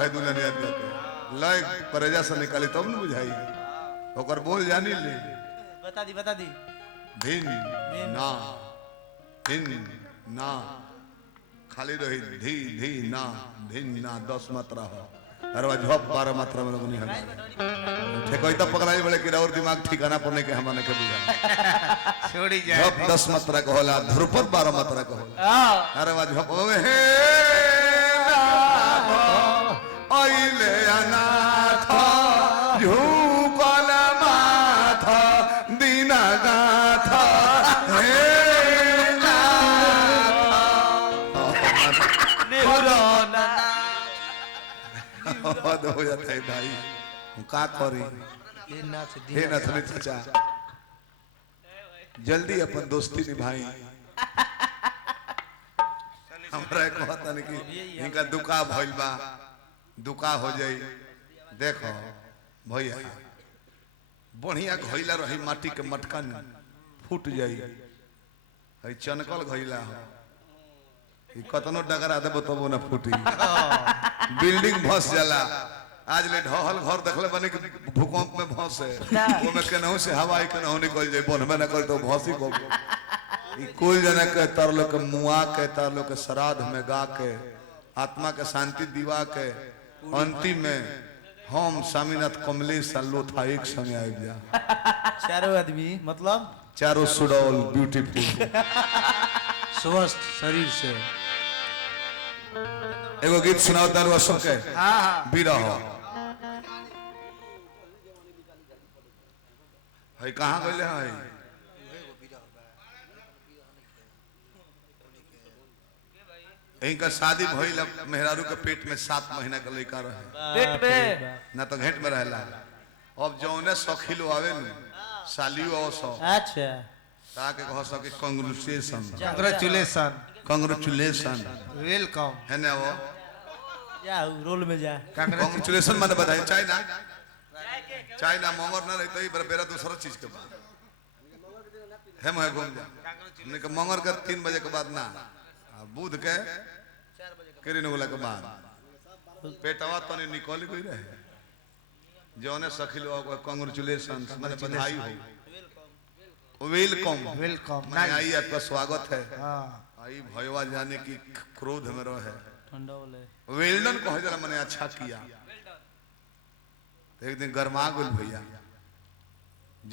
कहे दुल्हनिया के लय करेजा से निकाली तब न बुझाई ओकर बोल जानी ले बता दी भिन ना भिन ना खाली रही धी धी ना भिन ना 10 मात्रा हो अरे झप 12 मात्रा में लगनी है ठेकोई तब पकड़ाई बड़े कि और दिमाग ठिकाना पड़ने के हमने के बुझा छोड़ी जाए झप 10 मात्रा का होला ध्रुपद 12 मात्रा का होला अरे वाह झप हे आइले अनाथ झुकल माथा दीना गाथा हे नाथ हो जाता है भाई का करी हे नथनी चाचा जल्दी अपन दोस्ती निभाई हमरा कहता नहीं कि इनका दुका भइल बा दुका हो जाई देखो भैया बढ़िया घइला रही माटी के मटका फूट जाई है चनकल घइला हो ई कतनो डगरा देबो तबो ना फूटी बिल्डिंग धस जाला आज ले ढहल घर देखले बने कि भूकंप में भसे वो में केनहु से हवाई केनहु निकल जाए बनबे ना कर तो भसी को ई कुल जना के तरलो के मुआ के तरलो के श्राद्ध में गा के आत्मा के शांति दिवा के अंतिम में हम स्वामीनाथ कमलेश लोथा एक संग आइब जा चारों आदमी मतलब चारों सुडौल ब्यूटीफुल स्वस्थ शरीर से एगो गीत सुनाओ तारू अशोक के हां बिरह है कहां गइले है इनका शादी भइल मेहरारू के पेट में 7 महीना का लड़का रहे पेट में ना तो घेट में रहला अब जौने सखिलो आवे न सालियो आओ सो अच्छा ताके कह सके कांग्रेचुलेशन कांग्रेचुलेशन कांग्रेचुलेशन वेलकम है ना वो जा रोल में जा कांग्रेचुलेशन माने बधाई चाइना चाइना मंगर ना रहते ही बेरा दूसरा चीज के बाद हम है घूम जा हमने के मंगर के 3 बजे के बाद ना बुध के 4 बजे के वाला के बाद पेटवा तने निकल गई रहे जौने सखी लोग कांग्रेचुलेशन माने बधाई हो वेलकम वेलकम मैं आई आपका स्वागत है हां आई भयवा जाने की क्रोध में रहे ठंडा बोले वेल्डन कहे जरा मैंने अच्छा किया एक दिन गरमा गुल भैया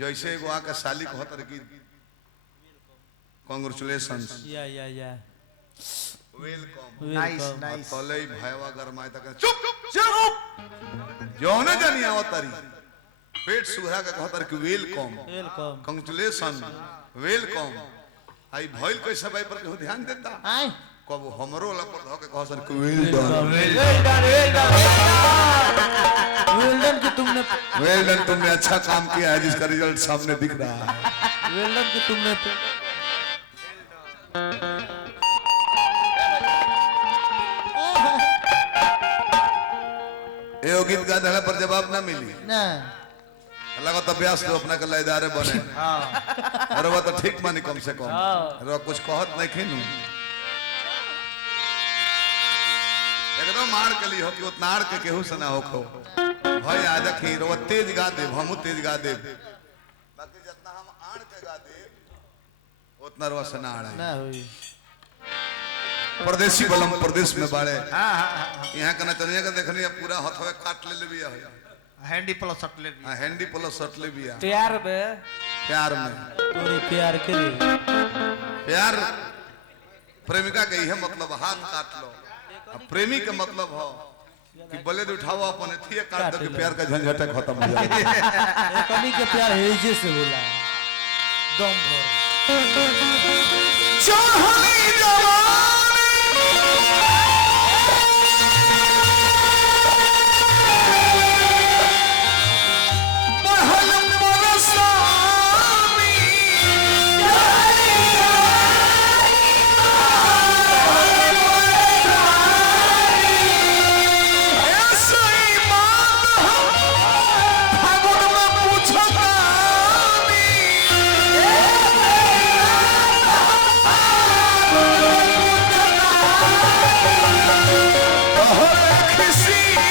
जैसे एगो आके साली कहतर की कांग्रेचुलेशन या वेलकम नाइस नाइस तले भयवा गरमाए तक चुप चुप जौने जानी आवतरी पेट सुघरा के कहतर कि वेलकम कांग्रेचुलेशन वेलकम आई भइल कैसे भाई पर केहू ध्यान देता आय कब हमरो ला पर धके कहसन कि वेलडन वेलडन तुमने अच्छा काम किया है जिसका रिजल्ट सामने दिख रहा है वेल्डन की तुमने एगो गीत गा देला पर जवाब ना मिली ना लगा तो अभ्यास तो अपना के लयदारे बने हां अरे वो तो ठीक मानी कम से कम अरे कुछ कहत नहीं खिनु एकदम मार के ली हो कि उतना आड़ के केहू से ना होखो भाई आ देखी रो तेज गा दे हमू तेज गा दे बाकी जितना हम आड़ के गा दे उतना रो से ना आड़ा ना हुई परदेसी बलम प्रदेश में बाड़े हां यहाँ का नचनिया का देखनी है पूरा हथवे काट ले बिया है हैंडी प्लस शॉट ले हैंडी प्लस शॉट ले बिया प्यार में प्यार में तोरी प्यार के लिए प्यार प्रेमिका के यह मतलब हाथ काट लो प्रेमी के मतलब हो कि ब्लेड उठाओ अपन एथिए काट दो कि प्यार का झंझट खत्म हो जाए कनी के प्यार हेजे से होला दम भर चाहनी जवानी महल परसानी See